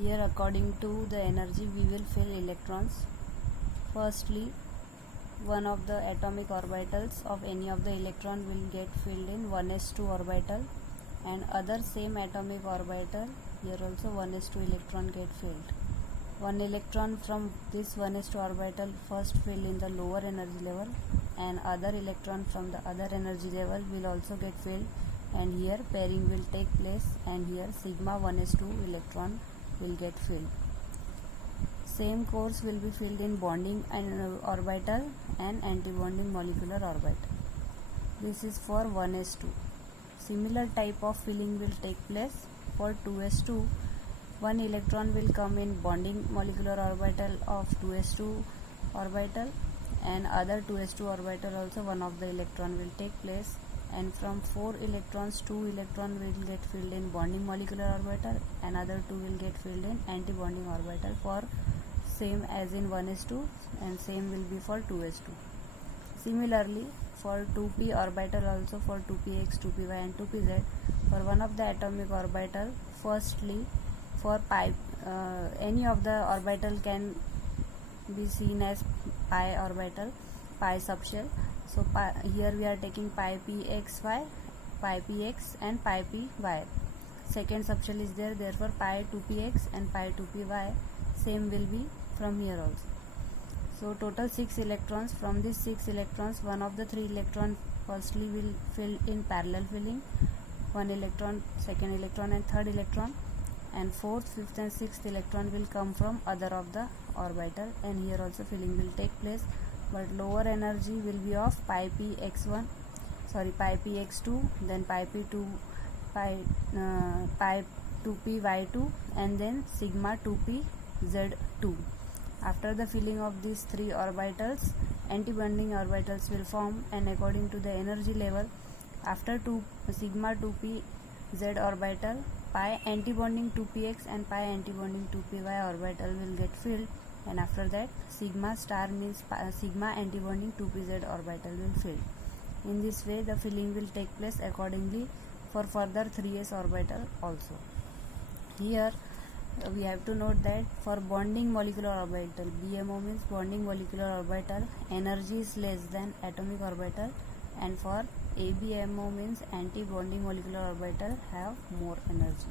Here, according to the energy, we will fill electrons. Firstly, one of the atomic orbitals of any of the electron will get filled in 1s2 orbital, and other same atomic orbital, here also 1s2 electron get filled. One electron from this 1s2 orbital first fill in the lower energy level, and other electron from the other energy level will also get filled, and here pairing will take place, and here sigma 1s2 electron will get filled. Same course will be filled in bonding and orbital and antibonding molecular orbital. This is for 1s2. Similar type of filling will take place for 2s2. One electron will come in bonding molecular orbital of 2s2 orbital, and other 2s2 orbital also one of the electron will take place, and from 4 electrons 2 electron will get filled in bonding molecular orbital, and other 2 will get filled in antibonding orbital, for same as in 1s2, and same will be for 2s2. Similarly, for 2p orbital also, for 2px, 2py and 2pz, for one of the atomic orbital, firstly for pi, any of the orbital can be seen as pi orbital, pi subshell. So here we are taking pi pxy, pi px and pi py. Second subshell is there, therefore pi 2px and pi 2py. Same will be from here also. So total 6 electrons. From these 6 electrons, one of the 3 electron firstly will fill in parallel filling, one electron, second electron and third electron, and fourth, fifth and sixth electron will come from other of the orbital, and here also filling will take place, but lower energy will be of pi px1, pi px2, then pi p2, pi 2py2, and then sigma 2pz2. After the filling of these 3 orbitals, antibonding orbitals will form, and according to the energy level, after sigma 2pz orbital, pi antibonding 2px and pi antibonding 2py orbital will get filled, and after that sigma star means sigma antibonding 2pz orbital will fill. In this way the filling will take place accordingly for further 3s orbital also. Here we have to note that for bonding molecular orbital, BMO means bonding molecular orbital, energy is less than atomic orbital, and for ABMO means anti-bonding molecular orbital have more energy.